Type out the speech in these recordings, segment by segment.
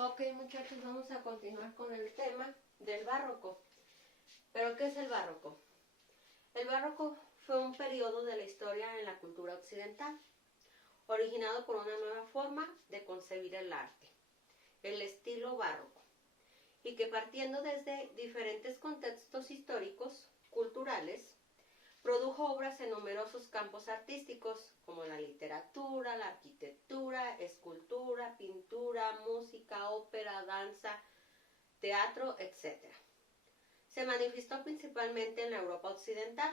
Ok, muchachos, vamos a continuar con el tema del barroco. ¿Pero qué es el barroco? El barroco fue un periodo de la historia en la cultura occidental, originado por una nueva forma de concebir el arte, el estilo barroco, y que partiendo desde diferentes contextos históricos, culturales, produjo obras en numerosos campos artísticos, como la literatura, la arquitectura, escultura, pintura, música, ópera, danza, teatro, etc. Se manifestó principalmente en la Europa occidental,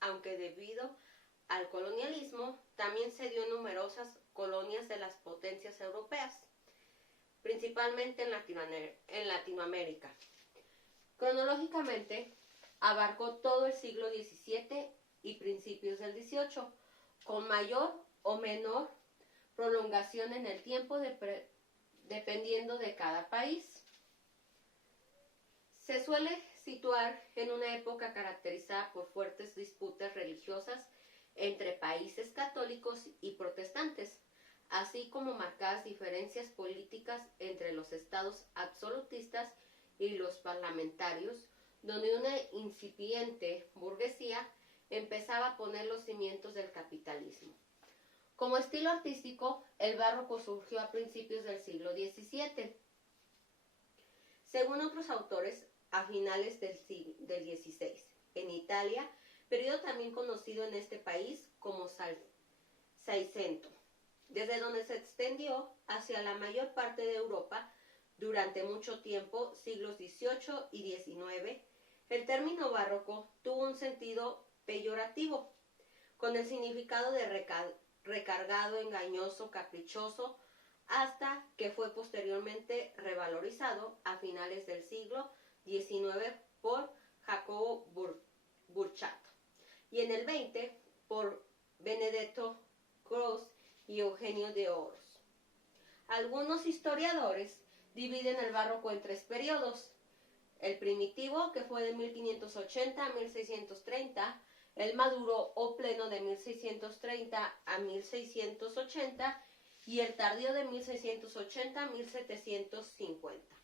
aunque debido al colonialismo también se dio en numerosas colonias de las potencias europeas, principalmente en Latinoamérica. Cronológicamente, abarcó todo el siglo XVII y principios del XVIII, con mayor o menor prolongación en el tiempo dependiendo de cada país. Se suele situar en una época caracterizada por fuertes disputas religiosas entre países católicos y protestantes, así como marcadas diferencias políticas entre los estados absolutistas y los parlamentarios, donde una incipiente burguesía empezaba a poner los cimientos del capitalismo. Como estilo artístico, el barroco surgió a principios del siglo XVII. Según otros autores, a finales del XVI. En Italia, periodo también conocido en este país como Seicento, desde donde se extendió hacia la mayor parte de Europa durante mucho tiempo, siglos XVIII y XIX. El término barroco tuvo un sentido peyorativo, con el significado de recargado, engañoso, caprichoso, hasta que fue posteriormente revalorizado a finales del siglo XIX por Jacobo Burchato y en el XX por Benedetto Croce y Eugenio de Oros. Algunos historiadores dividen el barroco en tres periodos: el primitivo, que fue de 1580 a 1630, el maduro o pleno de 1630 a 1680 y el tardío de 1680 a 1750.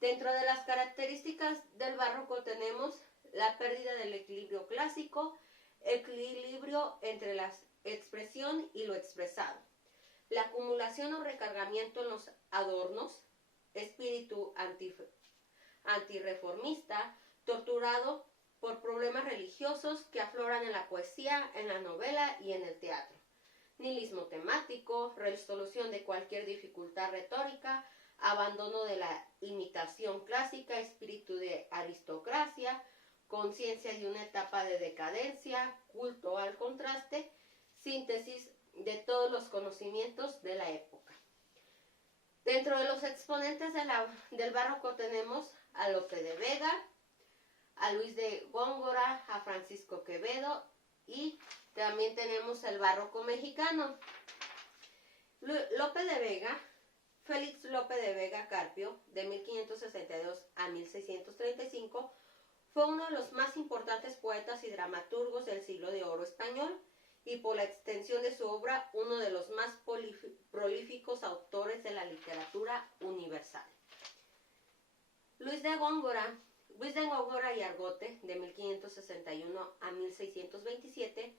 Dentro de las características del barroco tenemos la pérdida del equilibrio clásico, equilibrio entre la expresión y lo expresado, la acumulación o recargamiento en los adornos, espíritu antirreformista, torturado por problemas religiosos que afloran en la poesía, en la novela y en el teatro, nihilismo temático, resolución de cualquier dificultad retórica, abandono de la imitación clásica, espíritu de aristocracia, conciencia de una etapa de decadencia, culto al contraste, síntesis de todos los conocimientos de la época. Dentro de los exponentes del barroco tenemos a Lope de Vega, a Luis de Góngora, a Francisco Quevedo y también tenemos el barroco mexicano. Lope de Vega, Félix Lope de Vega Carpio, de 1562 a 1635, fue uno de los más importantes poetas y dramaturgos del siglo de oro español y por la extensión de su obra uno de los más prolíficos autores de la literatura universal. Luis de Góngora y Argote, de 1561 a 1627,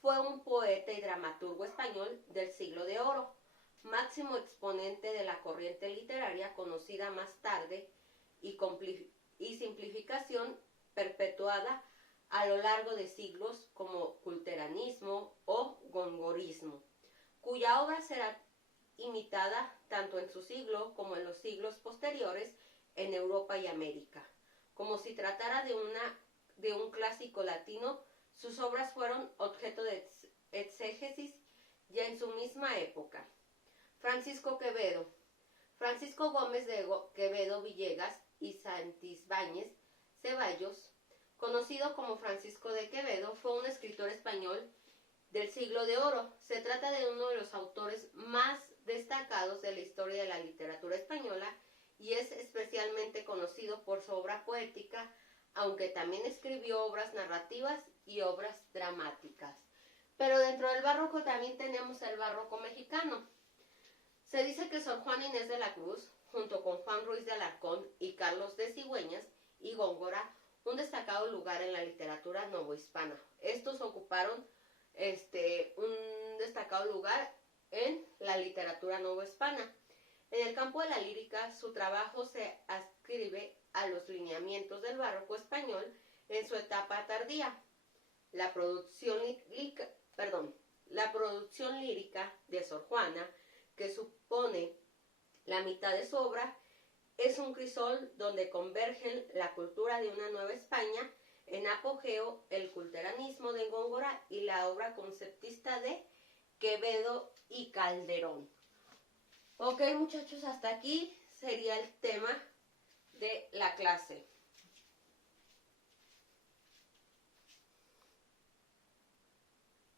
fue un poeta y dramaturgo español del siglo de oro, máximo exponente de la corriente literaria conocida más tarde y simplificación perpetuada a lo largo de siglos como culteranismo o gongorismo, cuya obra será imitada tanto en su siglo como en los siglos posteriores en Europa y América. Como si tratara de un clásico latino, sus obras fueron objeto de exégesis ya en su misma época. Francisco Gómez de Quevedo Villegas y Santibáñez Ceballos, conocido como Francisco de Quevedo, fue un escritor español del siglo de oro. Se trata de uno de los autores más destacados de la historia de la literatura española y es especialmente conocido por su obra poética, aunque también escribió obras narrativas y obras dramáticas. Pero dentro del barroco también tenemos el barroco mexicano. Se dice que Sor Juana Inés de la Cruz, junto Juan Ruiz de Alarcón y Carlos de Cigüeñas y Góngora un destacado lugar en la literatura novohispana. Estos ocuparon un destacado lugar en la literatura novohispana. En el campo de la lírica, su trabajo se adscribe a los lineamientos del barroco español en su etapa tardía. La producción lírica de Sor Juana, que supone la mitad de su obra, es un crisol donde convergen la cultura de una nueva España, en apogeo el culteranismo de Góngora y la obra conceptista de Quevedo y Calderón. Ok, muchachos, hasta aquí sería el tema de la clase.